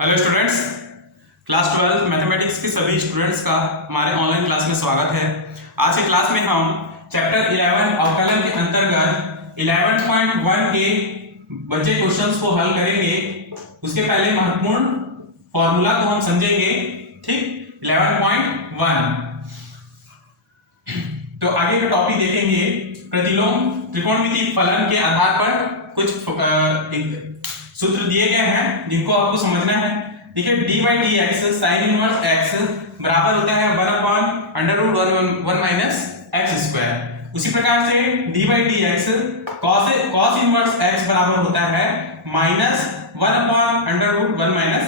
Hello students, class 12 mathematics के सभी students का हमारे ऑनलाइन क्लास में स्वागत है। आज के क्लास में हम चैप्टर 11 अवकलन के अंतर्गत 11.1 के बचे क्वेश्चंस को हल करेंगे। उसके पहले महत्वपूर्ण फॉर्मूला को हम समझेंगे। ठीक, 11.1 तो आगे का टॉपिक देखेंगे। प्रतिलोम त्रिकोणमितीय फलन के आधार पर कुछ सूत्र दिए गए हैं जिनको आपको समझना है। देखिए, D by d x sine inverse x बराबर होता है 1/√1 माइनस एक्स स्क्वायर। उसी प्रकार से d by d x cos inverse x बराबर होता है minus 1/√1 minus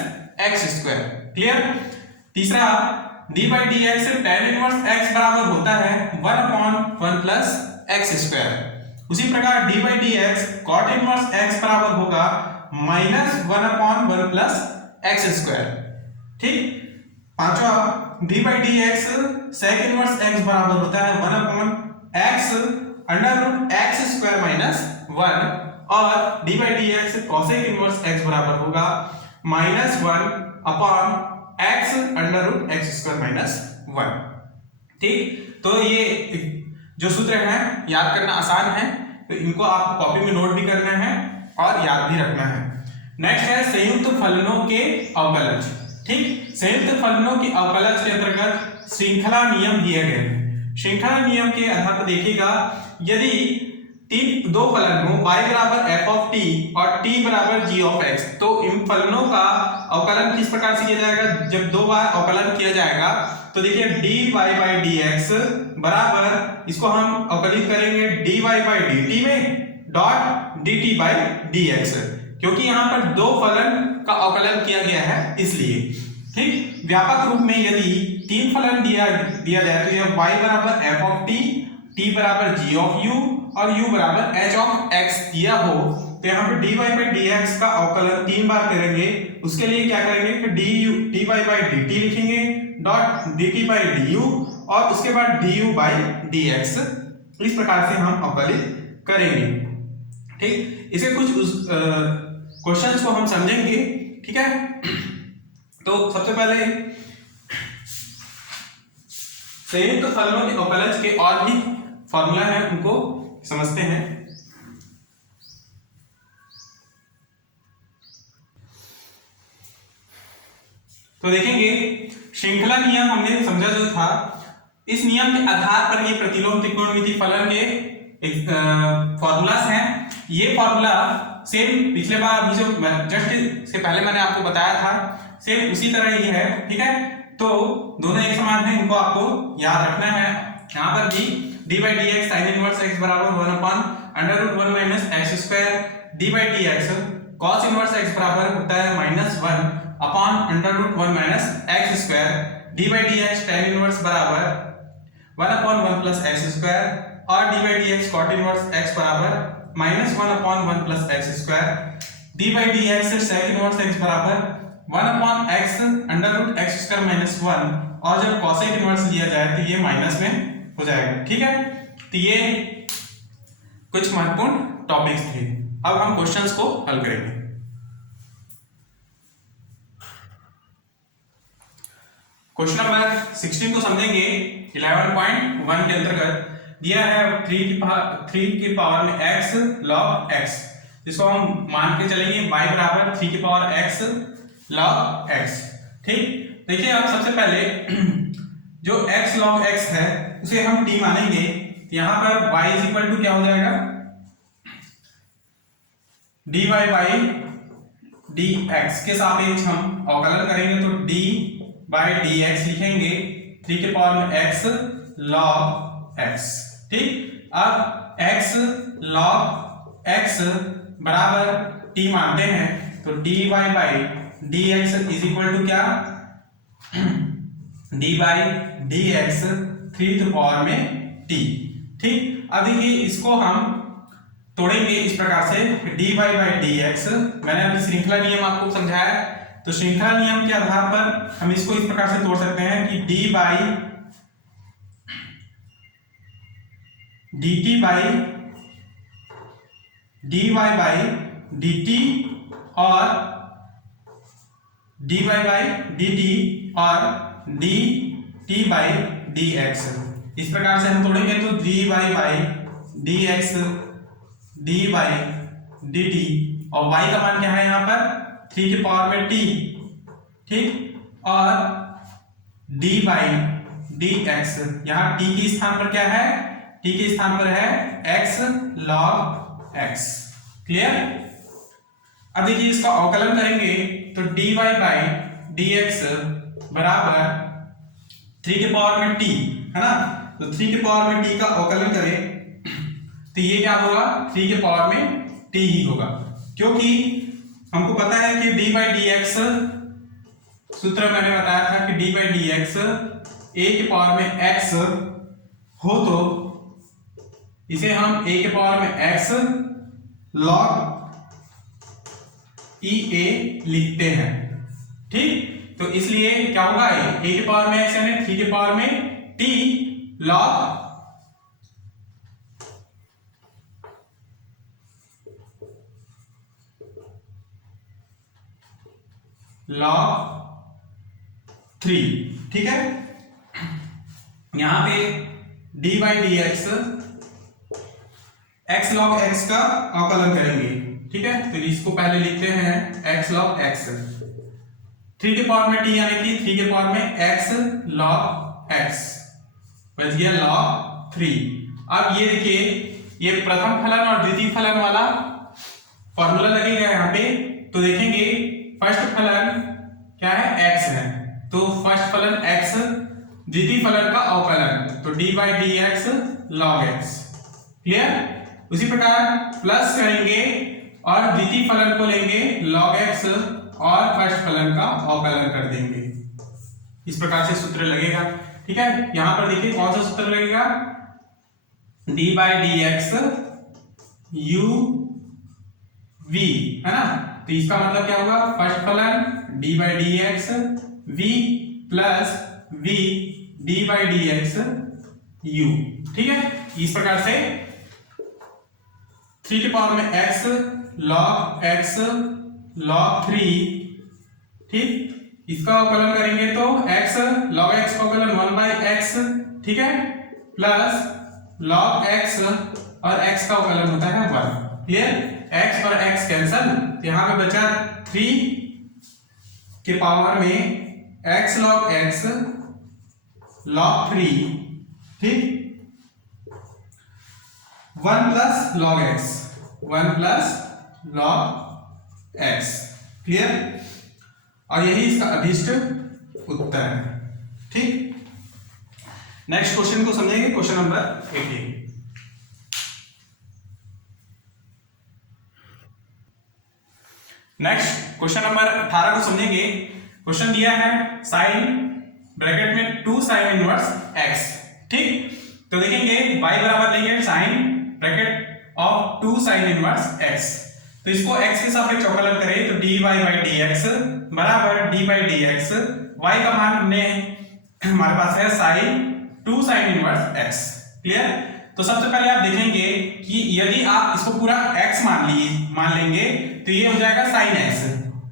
x square. Clear. तीसरा, d by d x tan inverse x बराबर होता है 1/1 प्लस एक्स स्क्वायर। उसी प्रकार d by d x cot inverse x बराबर होगा माइनस 1/1 प्लस एक्स स्क्वायर। ठीक। पांचवा, d by d x sec inverse x बराबर होता है 1/x under x square minus 1 और d by d x cosec inverse x बराबर होगा minus 1/x under x square minus 1। ठीक, तो ये जो सूत्र हैं याद करना आसान है, तो इनको आप कॉपी में नोट भी करना है और याद भी रखना है। नेक्स्ट है संयुक्त फलनों के अवकलज। ठीक, संयुक्त फलनों के अवकलज के अंतर्गत श्रृंखला नियम दिए गए हैं। श्रृंखला नियम के आधार पर देखिएगा, यदि दो फलन हो y बराबर f ऑफ t और t बराबर g ऑफ x, तो इन फलनों का अवकलन किस प्रकार से किया जाएगा। जब दो बार अवकलन किया जाएगा तो देखिए dy बाई dx बराबर, इसको हम अवकलित करेंगे dy बाई dt में डॉट dt बाई dx, क्योंकि यहाँ पर दो फलन का अवकलन किया गया है इसलिए। ठीक, व्यापक रूप में यदि तीन फलन दिया जाए तो यह y बराबर f ऑफ t, t बराबर g ऑफ u और u बराबर h ऑफ x दिया हो, तो यहाँ पे dy बाई dx का अवकलन तीन बार करेंगे। उसके लिए क्या करेंगे कि dy बाई dt लिखेंगे डॉट dt बाई du और उसके बाद du बाई dx। इस प्रकार से हम अवकलित करेंगे। ठीक, इसे कुछ क्वेश्चंस को हम समझेंगे। ठीक है, तो सबसे पहले संयुक्त फलनों के अवकलज के और भी फॉर्मूला है, उनको समझते हैं। तो देखेंगे, श्रृंखला नियम हमने समझा जो था, इस नियम के आधार पर ये प्रतिलोम त्रिकोणमितीय फलन के फॉर्मूलास हैं। ये फॉर्मूला सेम पिछले बार अभी जो जस्ट से पहले मैंने आपको बताया था, सेम उसी तरह ही है। ठीक है, तो दोनों एक समान है, इनको आपको याद रखना है। यहाँ पर भी d by d x sine inverse x बराबर 1/√1 minus x square, d by d x cos inverse x बराबर होता है minus 1/√1 minus x square, d by d x tan inverse बराबर 1/1 प्लस एक्स स्क्वायर और d by d x cot inverse x बराबर minus 1/1 plus x square, d by d x sec inverse x बराबर 1/x under x square minus 1 और जब cosec inverse लिया जाए तो ये माइनस में हो जाएगा। ठीक है, तो ये कुछ महत्वपूर्ण टॉपिक्स थे। अब हम क्वेश्चंस को हल करेंगे। क्वेश्चन नंबर 16 को समझेंगे। 11.1 के अंतर्गत दिया है 3 की पावर में x log x, जिसको हम मान के चलेंगे y बराबर 3 की पावर x log x। ठीक, देखिए आप सबसे पहले जो x log x है उसे हम t मानेंगे, तो यहां पर y इज इक्वल टू क्या हो जाएगा, dy बाई dx के सापेक्ष हम अवकलन करेंगे तो d बाई dx लिखेंगे 3 के पावर में x log x। ठीक, अब x log x बराबर t मानते हैं तो dy by dx is equal to क्या, d बाई dx 3 की पावर में t। ठीक, अब देखिए इसको हम तोड़ेंगे इस प्रकार से, dy बाई dx, मैंने अभी श्रृंखला नियम आपको समझाया, तो श्रृंखला नियम के आधार पर हम इसको इस प्रकार से तोड़ सकते हैं कि d by dt by dy by dt और dy बाई dt और dt बाई dx। इस प्रकार से हम तोड़ेंगे तो dy by dx d by dt और y का मान क्या है यहाँ पर 3 के पावर में t, ठीक, और d बाई dx। यहाँ t के स्थान पर क्या है, t के स्थान पर है x log x। क्लियर। अब देखिए इसका अवकलन करेंगे तो dy बाई dx बराबर 3 के पावर में t है ना, तो 3 के पावर में t का अवकलन करें तो ये क्या होगा 3 के पावर में t ही होगा, क्योंकि हमको पता है कि d बाई dx सूत्र मैंने बताया था कि d बाई dx a के पावर में x हो तो इसे हम a के पावर में x log e a लिखते हैं, ठीक। तो इसलिए क्या होगा a के पावर में x यानी 3 के पावर में t log log 3, ठीक है। यहां पे d by d x x log x का अवकलन करेंगे, ठीक है। तो इसको पहले लिखते हैं x log x, 3 के पावर में t यानी कि 3 के पावर में x log x बच गया log 3। अब ये देखिए ये प्रथम फलन और द्वितीय फलन वाला फॉर्मूला लगेगा यहाँ पे, तो देखेंगे फर्स्ट फलन क्या है x है, तो फर्स्ट फलन x, द्वितीय फलन का अवकलन तो d by d x log x। Clear. उसी प्रकार प्लस करेंगे और द्वितीय फलन को लेंगे log x और फर्स्ट फलन का अवकलन कर देंगे। इस प्रकार से सूत्र लगेगा, ठीक है। यहां पर देखिए कौन सा सूत्र लगेगा, d by d x u v है ना, तो इसका मतलब क्या होगा फर्स्ट फलन d by d x v plus v d by d x u, ठीक है। इस प्रकार से 3 के पावर में x log 3, ठीक, इसका अवकलन करेंगे तो x log x का अवकलन 1 बाई x, ठीक है, प्लस log x और x का अवकलन होता है 1। क्लियर। x और x कैंसल, यहां पे बचा 3 के पावर में x log x log 3, ठीक, 1 plus log x, 1 plus log x। Clear. और यही इसका अभीष्ट उत्तर है, ठीक। नेक्स्ट क्वेश्चन को समझेंगे, question number 18। Next question number 18 को समझेंगे। क्वेश्चन दिया है साइन ब्रैकेट में 2 साइन इनवर्स x, ठीक। तो देखेंगे y बराबर लेंगे sine bracket of 2 sine inverse x, तो इसको x के सापेक्ष अवकलन करें तो dy बाई dx बराबर d बाई dx, y का मान हमने हमारे पास है sine 2 sine inverse x। Clear. तो सबसे पहले आप देखेंगे कि यदि आप इसको पूरा x मान लेंगे तो ये हो जाएगा साइन x,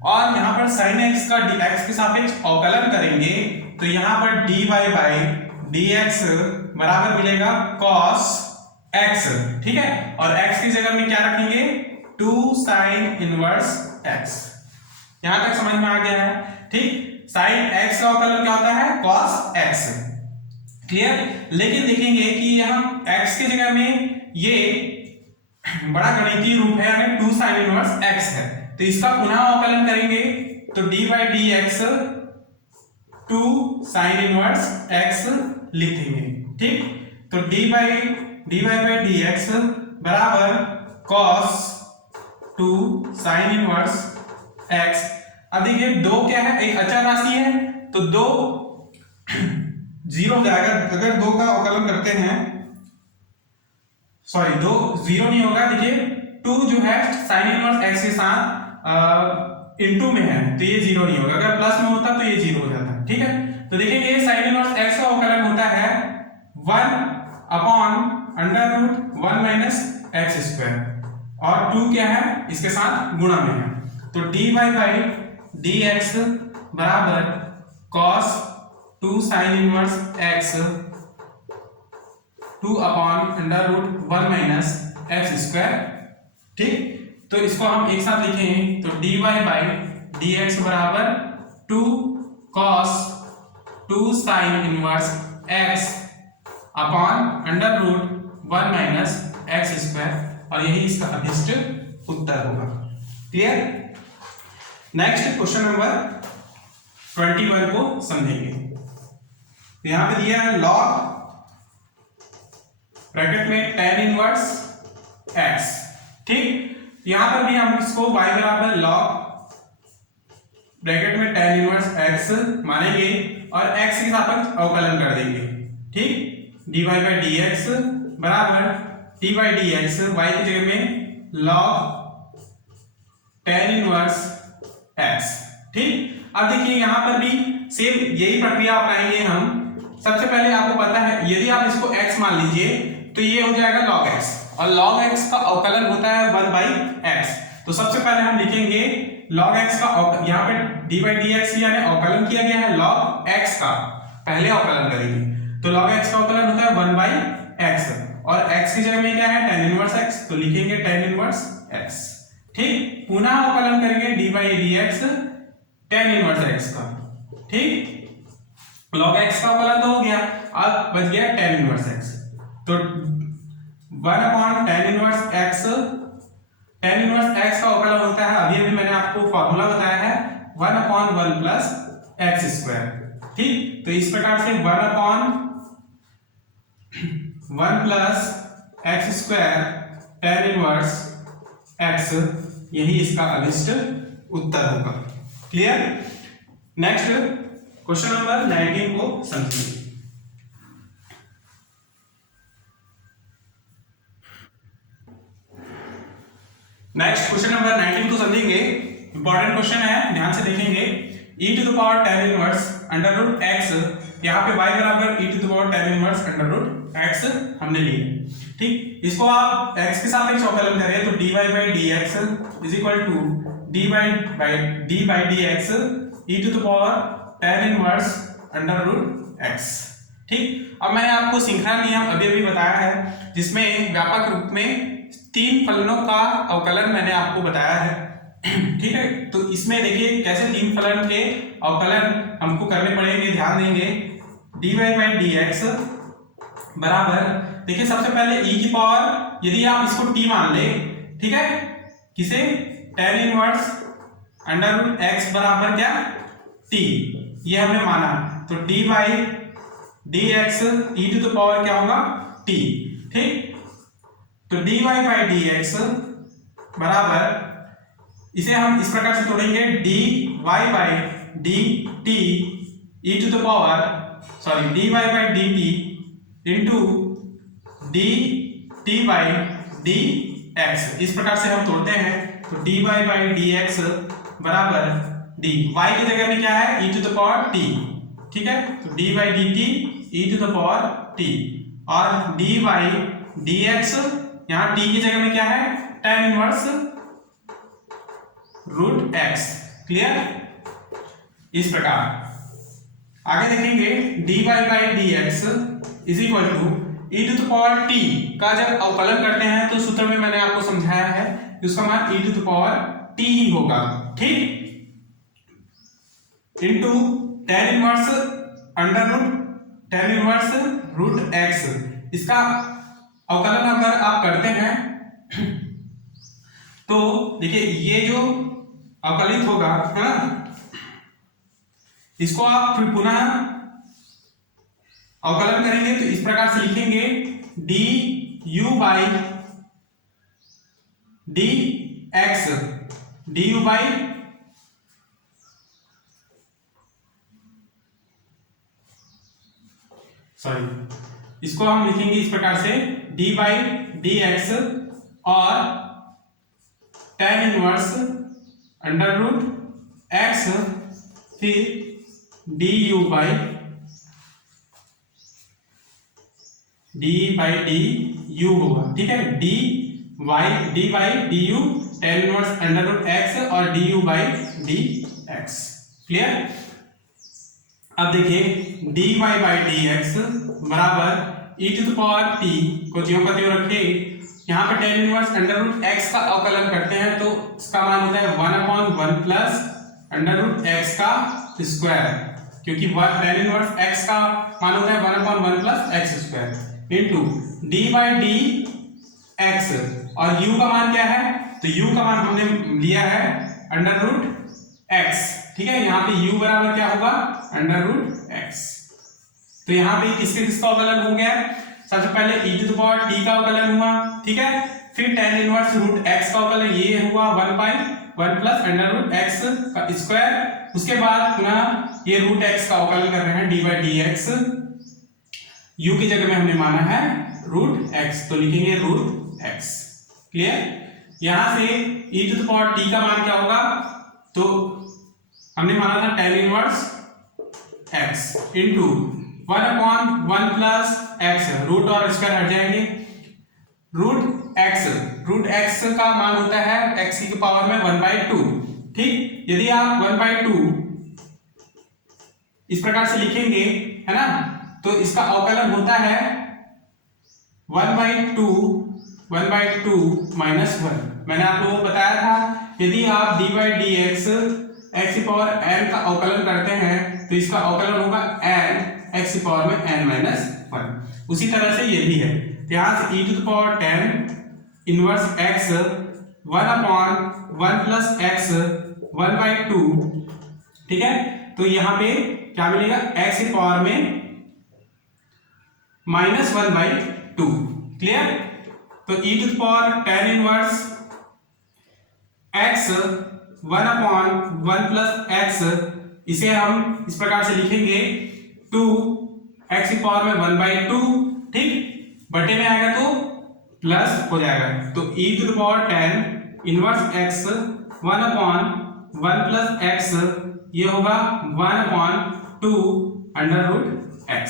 और यहाँ पर साइन x का dx के सापेक्ष अवकलन करेंगे तो यहाँ पर dy बाई dx बराबर मिलेगा cos x, ठीक है। और x की जगह में क्या रखेंगे 2 साइन इनवर्स x। यहां तक समझ में आ गया है, ठीक। साइन x का अवकलन क्या होता है cos x। क्लियर। लेकिन देखेंगे कि यहाँ x की जगह में ये बड़ा गणितीय रूप है यानी 2 साइन इनवर्स x है, तो इसका पुनः अवकलन करेंगे तो d by d x 2 sine inverse x लिख देंगे, ठीक। तो dy बाई डी एक्स बराबर cos 2 साइन इनवर्स x। अब देखिए 2 क्या है, एक अचर राशि है तो 2 0 हो जाएगा। अगर 2 का अवकलन करते हैं, सॉरी 2 0 नहीं होगा, देखिए 2 जो है साइन इनवर्स x के साथ इनटू में है तो ये 0 नहीं होगा, अगर प्लस में होता तो ये 0 हो जाता, ठीक है। तो देखिए साइन इनवर्स x का अवकलन होता है 1 upon under root 1 minus x square, और 2 क्या है इसके साथ गुणा में है, तो dy बाई डी एक्स बराबर cos 2 sin inverse x 2 upon under root 1 minus x square. ठीक, तो इसको हम एक साथ लिखेंगे तो dy बाई डी एक्स बराबर 2 cos 2 sin inverse x upon under root 1 minus x square, और यही इसका अभिष्ट उत्तर होगा। क्लियर। नेक्स्ट क्वेश्चन नंबर 21 को समझेंगे। यहां पे दिया है log ब्रैकेट में tan इनवर्स x। ठीक, यहां पर भी हम इसको y बराबर log ब्रैकेट में tan इनवर्स x मानेंगे और x के सापेक्ष अवकलन कर देंगे। ठीक, dy बाई dx बराबर t बाई dx y की जगह में log tan इनवर्स x। ठीक, अब देखिए यहां पर भी सेम यही प्रक्रिया अपनाएंगे हम। सबसे पहले आपको पता है यदि आप इसको x मान लीजिए तो ये हो जाएगा log x, और log x का अवकलन होता है 1 बाई x। तो सबसे पहले हम लिखेंगे log x का यहाँ पे d बाई dx यानी अवकलन किया गया है log x का, पहले अवकलन करेंगे तो log x का अवकलन होता है 1 बाई x, और x की जगह में क्या है tan इनवर्स x, तो लिखेंगे tan इनवर्स x। ठीक, पुनः अवकलन करेंगे d by dx tan inverse x का। ठीक, log x का अवकलन तो हो गया, अब बच गया tan इनवर्स x, तो 1 upon tan inverse x, tan inverse x का अवकलन होता है, अभी अभी मैंने आपको फॉर्मूला बताया है 1 अपॉन 1 प्लस एक्स स्क्वायर। ठीक, तो इस प्रकार से 1 upon 1 plus x square tan inverse x, यही इसका अभिष्ट उत्तर होगा। क्लियर। नेक्स्ट क्वेश्चन नंबर 19 को समझिए। नेक्स्ट क्वेश्चन नंबर 19 को समझेंगे। इंपॉर्टेंट क्वेश्चन है, ध्यान से देखेंगे। e to the power tan inverse under root x, यहाँ पे y बराबर e to the power tan inverse under root x हमने लिया। ठीक, इसको आप x के सापेक्ष अवकलन करें तो dy by dx is equal to d by dx e to the power tan inverse under root x। ठीक, अब मैंने आपको श्रृंखला नियम अभी अभी बताया है, जिसमें व्यापक रूप में 3 फलनों का अवकलन मैंने आपको बताया है। ठीक है, तो इसमें देखिए कैसे 3 फलन के अवकलन हमको करने पड़ेंगे, ध्यान देंगे। dy बाई dx बराबर, देखिए सबसे पहले e की पावर, यदि आप इसको t मान ले, ठीक है, किसे tan inverse under root x बराबर क्या t, ये हमने माना, तो d by dx e to the power क्या होगा t। ठीक, तो dy बाई dx बराबर, इसे हम इस प्रकार से तोड़ेंगे dy by dt e to the power dy by dt into dt by dx, इस प्रकार से हम तोड़ते हैं। तो dy बाई dx बराबर d, y की जगह में क्या है e to the power t। ठीक है, तो d by dt e to the power t, और d बाई dx यहाँ t की जगह में क्या है tan inverse root x। Clear. इस प्रकार आगे देखेंगे dy by dx is equal to e to the power t का जब अवकलन करते हैं तो सूत्र में मैंने आपको समझाया है उसका मान e to the power t ही होगा। ठीक, into tan inverse under root x, इसका अवकलन अगर आप करते हैं तो देखिए ये जो अवकलित होगा है ना, इसको आप फिर पुनः अवकलन करेंगे तो इस प्रकार से लिखेंगे du by dx, du by इसको हम लिखेंगे इस प्रकार से d बाई dx और tan inverse under root x, फिर du बाई du होगा। ठीक है, d by du tan inverse under root x और du बाई dx। क्लियर। अब देखिए dy बाई डी एक्स बराबर e to the power t को ज्यों का त्यों रखे, यहाँ पे tan inverse under root x का अवकलन करते हैं तो इसका मान होता है 1/1 प्लस अंडर रूट x का स्क्वायर, क्योंकि tan इनवर्स x का मान होता है 1/1 plus x square into d by d x, और u का मान क्या है, तो u का मान हमने लिया है अंडर रूट x, ठीक है। यहाँ पे u बराबर क्या होगा, अंडर रूट x। तो यहाँ पे किसका अवकलन हो गया, सबसे पहले e to the power t का अवकलन हुआ, ठीक है। फिर tan इनवर्स रूट x का अवकलन ये हुआ 1/1 प्लस अंडर रूट x का स्क्वायर, उसके बाद पुनः ये रूट x का अवकलन कर रहे हैं D by d x, u की जगह में हमने माना है रूट x, तो लिखेंगे रूट x। क्लियर। यहां से e to the power t का मान क्या होगा, तो हमने माना था tan inverse x into 1/1 plus x, root और स्क्वायर हट जाएंगे, रूट x का मान होता है x की पावर में 1/2, ठीक। यदि आप 1/2 इस प्रकार से लिखेंगे, है ना, तो इसका अवकलन होता है 1/2 माइनस 1। मैंने आपको बताया था यदि आप d by d x x की पावर n का अवकलन करते हैं तो इसका अवकलन होगा n x की पावर में n माइनस 1। उसी तरह से ये भी है, तो यहाँ से e to the power 10 inverse x 1/1 plus x 1/2, ठीक है। तो यहाँ पे क्या मिलेगा, x की पावर में माइनस 1/2। क्लियर। तो e to the power 10 inverse x 1/1 plus x, इसे हम इस प्रकार से लिखेंगे 2 x की पावर में 1/2, ठीक, बटे में आएगा तो प्लस हो जाएगा, तो e to the power 10 inverse x 1/1 plus x ये होगा 1/2 अंडर रूट x,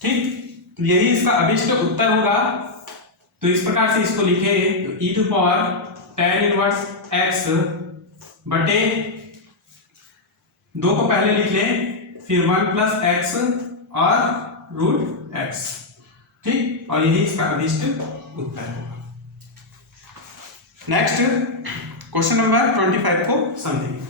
ठीक। तो यही इसका अभिष्ट उत्तर होगा। तो इस प्रकार से इसको लिखे, तो e to power 10 inverse x बटे 2 को पहले लिख लें, फिर 1 प्लस x और रूट x, ठीक, और यही इसका अभिष्ट उत्तर होगा। नेक्स्ट क्वेश्चन नंबर 25 को समझेंगे।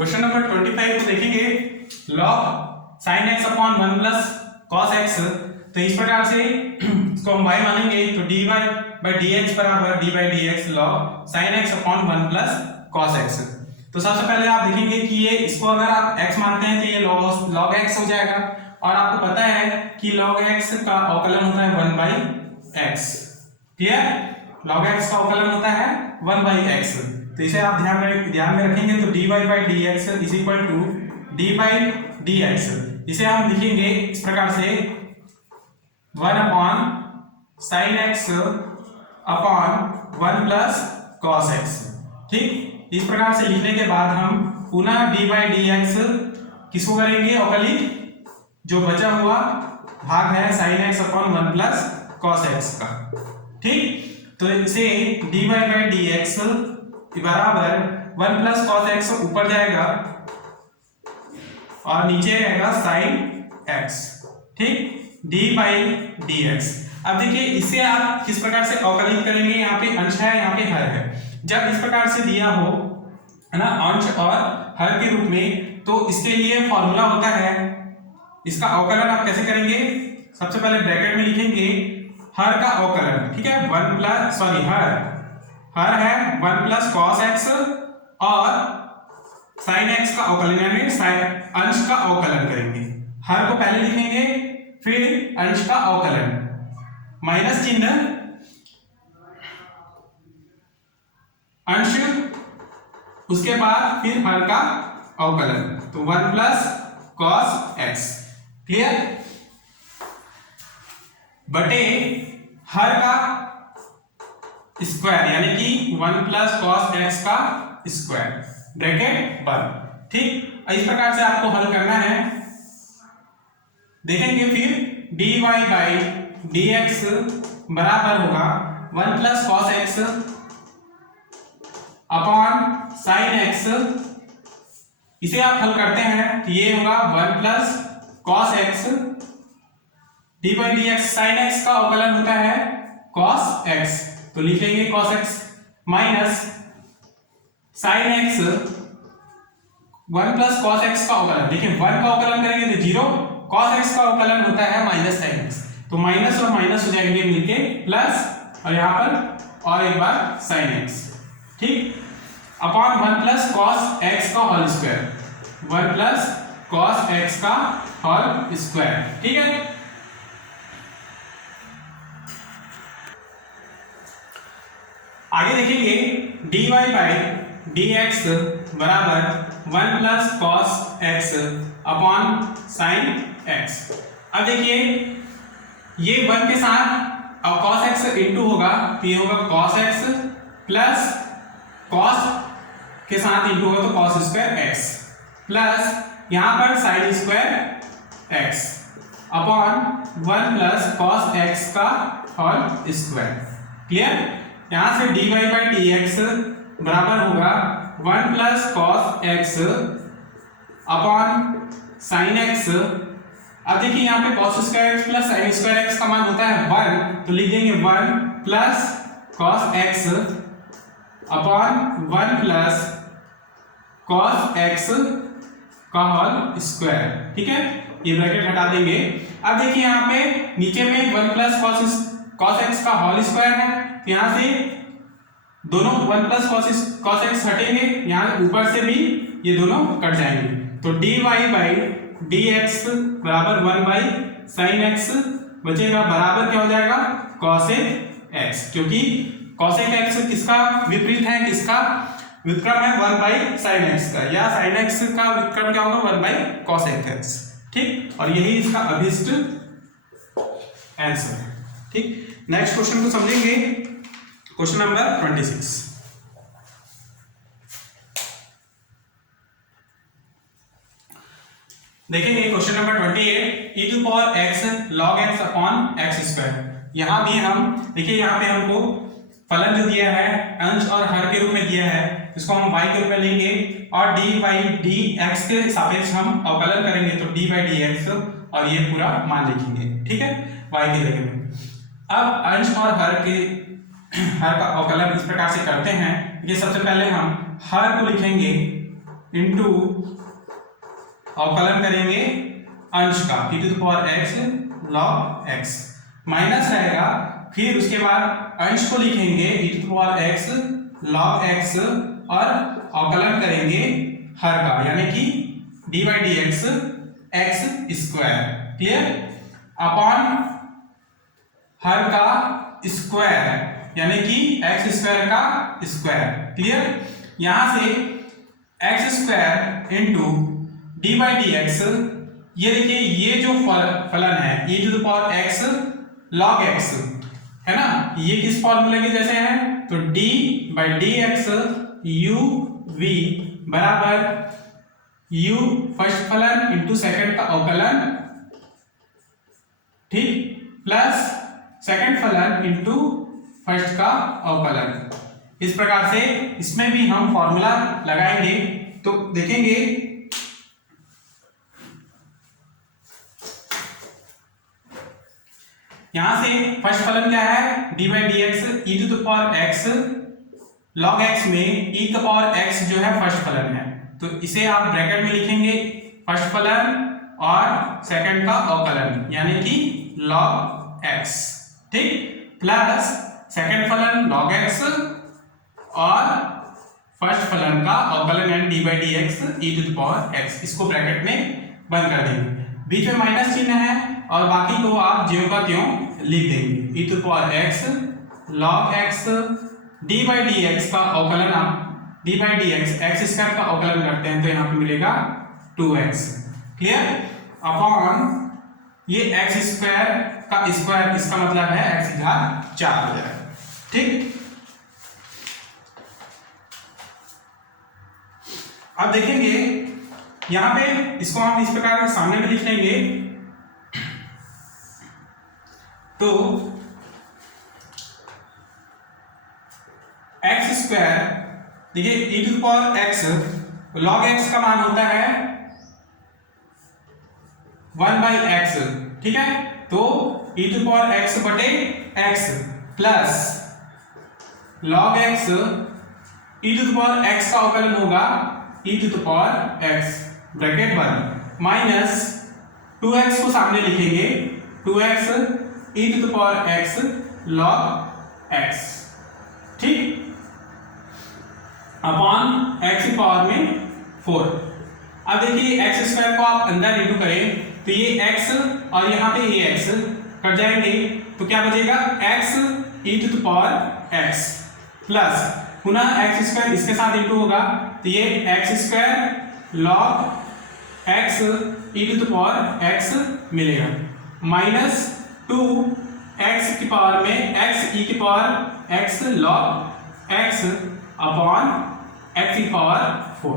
क्वेश्चन नंबर 25 को देखेंगे, log sin x upon 1 plus cos x। तो इस प्रकार से इसको हम y मानेंगे, तो dy बाई dx बराबर d by dx log sin x upon 1 plus cos x। तो सबसे पहले आप देखेंगे कि ये इसको अगर आप x मानते हैं तो ये log x हो जाएगा, और आपको पता है कि log x का अवकलन होता है 1 by x। Clear? log x का अवकलन होता है 1 बाई x। तो इसे आप ध्यान में रखेंगे, तो dy by dx is equal to d by dx। इसे हम लिखेंगे इस प्रकार से 1 upon sine x upon 1 plus cos x। ठीक, इस प्रकार से लिखने के बाद हम पुनः d बाई dx किसको करेंगे अवकलित, जो बचा हुआ भाग है sine x upon 1 plus cos x का। ठीक, तो इसे dy बाई dx बराबर 1 प्लस कॉस x ऊपर जाएगा और नीचे आएगा साइन x। ठीक, d बाई dx। अब देखिए इसे आप किस प्रकार से अवकलित करेंगे, यहाँ पे अंश है, यहाँ पे हर है। जब इस प्रकार से दिया हो, है ना, अंश और हर के रूप में, तो इसके लिए फॉर्मूला होता है, इसका अवकलन आप कैसे करेंगे, सबसे पहले ब्रैकेट में लिखेंगे हर का अवकलन। ठीक है, हर है 1 प्लस कॉस x और साइन x का अवकलन, यानी अंश का अवकलन करेंगे। हर को पहले लिखेंगे, फिर अंश का अवकलन, माइनस चिन्ह, अंश, उसके बाद फिर हर का अवकलन, तो 1 प्लस कॉस x। क्लियर? बटे हर का स्क्वायर, यानी कि 1 प्लस कॉस x का स्क्वायर, ब्रैकेट बंद। ठीक, इस प्रकार से आपको हल करना है। देखेंगे फिर dy बाई dx बराबर होगा 1 plus cos x upon sine x। इसे आप हल करते हैं तो ये होगा 1 plus cos x, d by dx sine x का अवकलन होता है कॉस x, तो लिख लेंगे cos x minus sine x 1 plus cos x का अवकलन। देखिए 1 का अवकलन करेंगे तो 0, कॉस x का अवकलन होता है माइनस साइन x, तो माइनस और माइनस हो जाएंगे मिलके प्लस, और यहाँ पर और एक बार साइन x। ठीक, अपॉन 1 प्लस कॉस x का whole square, 1 plus cos x का होल स्क्वायर। ठीक है, आगे देखेंगे dy बाई dx बराबर 1 plus cos x upon sine x। अब देखिए ये 1 के साथ अब cos x इंटू होगा, तो ये होगा cos x प्लस cos के साथ इंटू होगा तो cos स्क्वायर x प्लस यहाँ पर sine square x upon 1 plus cos x का होल स्क्वायर। क्लियर? यहाँ से dy बाई dx बराबर होगा 1 plus cos x upon sine x। अब देखिए यहाँ पे cos square x plus sine square x का मान होता है 1, तो लिख देंगे 1 plus cos x upon 1 plus cos x का होल स्क्वायर। ठीक है, ये ब्रैकेट हटा देंगे। अब देखिए यहाँ पे नीचे में 1 प्लस cos x का होल स्क्वायर है, तो यहाँ से दोनों 1 प्लस cos x हटेंगे, यहाँ ऊपर से भी ये दोनों कट जाएंगे, तो dy बाई dx बराबर 1 बाई साइन x बचेगा, बराबर क्या हो जाएगा cosec x, क्योंकि cosec x किसका विपरीत है, किसका व्युत्क्रम है 1 बाई साइन x का, या साइन x का व्युत्क्रम क्या होगा 1 बाई cosec x। ठीक, और यही इसका अभिष्ट आंसर है। ठीक, नेक्स्ट क्वेश्चन को समझेंगे, क्वेश्चन नंबर 26। देखेंगे question number 28, e to power x log x upon x स्क्वायर। यहाँ भी हम देखिए, यहाँ पे हमको फलन जो दिया है अंश और हर के रूप में दिया है, इसको हम y के रूप में लेंगे और d बाई dx के सापेक्ष हम अवकलन करेंगे, तो d बाई dx और ये पूरा मान लिखेंगे। ठीक है, y के जगह में। अब अंश और हर का अवकलन इस प्रकार से करते हैं। ये सबसे पहले हम हर को लिखेंगे इंटू अवकलन करेंगे अंश का e to the power x log x minus रहेगा, फिर उसके बाद अंश को लिखेंगे e to the power x log x और अवकलन करेंगे हर का, यानी कि dy dx x square, clear, upon हर का स्क्वायर यानी कि x स्क्वायर का स्क्वायर, क्लियर। यहां से x square into d by d x, ये देखिए ये जो फलन है e to the power x log x है ना, ये किस फॉर्मूले के जैसे है, तो d by d x u v बराबर u फर्स्ट फलन इंटू सेकंड का अवकलन, ठीक, प्लस सेकंड फलन इंटू फर्स्ट का अवकलन। इस प्रकार से इसमें भी हम फॉर्मूला लगाएंगे तो देखेंगे यहां से फर्स्ट फलन क्या है, d by d x e to the power x log x में e का पावर x जो है फर्स्ट फलन है, तो इसे आप ब्रैकेट में लिखेंगे फर्स्ट फलन और सेकंड का अवकलन यानी कि log x, ठीक, प्लस सेकंड फलन log x और फर्स्ट फलन का अवकलन यानी d by d x e to the power x, इसको ब्रैकेट में बंद कर देंगे, बीच में माइनस चिन्ह है और बाकी को आप ज्यों का त्यों लिख देंगे, e to the power x log x d by d x का अवकलन, आप d by d x x square का अवकलन करते हैं तो यहाँ पे मिलेगा 2x, क्लियर, अपॉन ये एक्स स्क्वायर का स्क्वायर, इसका मतलब है x की घात 4 हो जाएगा, ठीक। अब देखेंगे यहाँ पे इसको हम इस प्रकार सामने में लिख लेंगे, तो एक्स स्क्वायर देखिए e to the power x log x का मान होता है 1 बाई x, ठीक है, तो e to the power x बटे x plus log x e to the power x का अवकलन होगा e to the power x bracket 1 minus 2x को सामने लिखेंगे 2x e to the power x log x, ठीक, अपॉन x की power में 4। अब देखिए x स्क्वायर को आप अंदर इंटू करें तो ये x और यहाँ पे ये x कट जाएंगे तो क्या बचेगा x e to the power x plus पुनः x स्क्वायर इसके साथ इंटू होगा तो ये x square log x e to the power x मिलेगा माइनस 2 x की पावर में x e की power x log x upon x की पावर 4,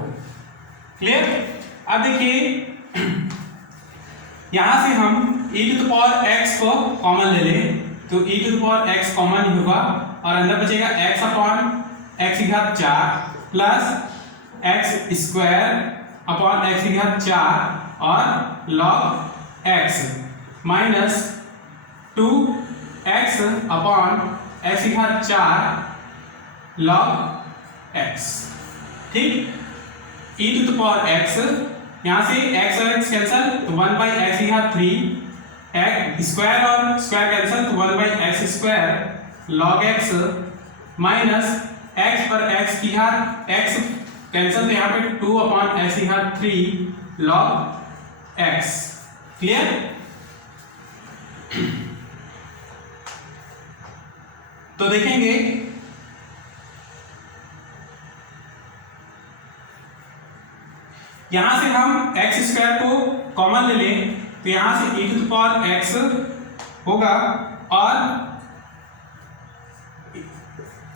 क्लियर। अब देखिए यहां से हम e to the power x को कॉमन ले लें तो e to the power x common ही होगा और अंदर बचेगा x अपॉन x की घात 4 plus x square upon x की घात 4 और log x minus 2x upon x की घात 4 log x, ठीक, e to the power x, यहां से x और x कैंसिल तो 1 बाई x की घात 3, x स्क्वायर और स्क्वायर कैंसिल तो 1 by x square log x minus x पर x की घात x कैंसिल तो यहाँ पे 2 अपॉन x की घात 3 log x, क्लियर। तो देखेंगे यहां से हम x स्क्वायर को कॉमन ले लें तो यहां से e to the power x होगा और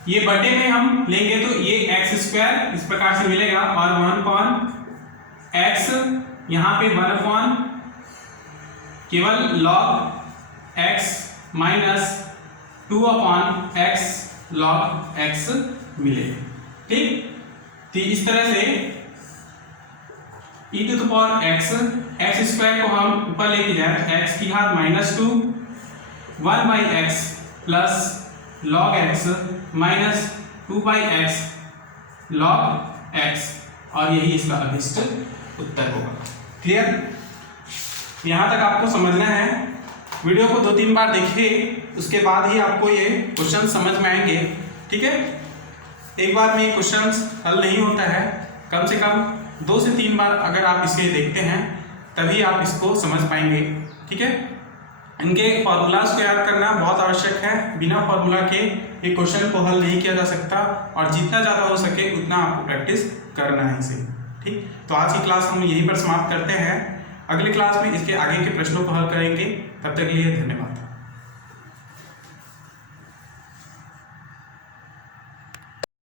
ये बटे में हम लेंगे तो ये x स्क्वायर इस प्रकार से मिलेगा और 1 अपॉन x यहां पे 1 अपॉन केवल log x minus 2 upon x log x मिले, ठीक। तो इस तरह से e to the power x square को हम ऊपर लेके जाए x की घात minus 2 1 by x plus log x minus 2 by x log x और यही इसका अभिष्ट उत्तर होगा। क्लियर? यहाँ तक आपको समझना है। वीडियो को 2-3 बार देखिए, उसके बाद ही आपको ये क्वेश्चन समझ में आएंगे। ठीक है, एक बार में क्वेश्चन हल नहीं होता है, कम से कम 2 से 3 बार अगर आप इसे देखते हैं तभी आप इसको समझ पाएंगे। ठीक है, इनके फॉर्मूलाज को याद करना बहुत आवश्यक है। बिना फॉर्मूला के एक क्वेश्चन को हल नहीं किया जा सकता, और जितना ज़्यादा हो सके उतना आपको प्रैक्टिस करना है इसे। ठीक, तो आज की क्लास हम यहीं पर समाप्त करते हैं। अगली क्लास में इसके आगे के प्रश्नों को हल करेंगे। तब तक के लिए धन्यवाद।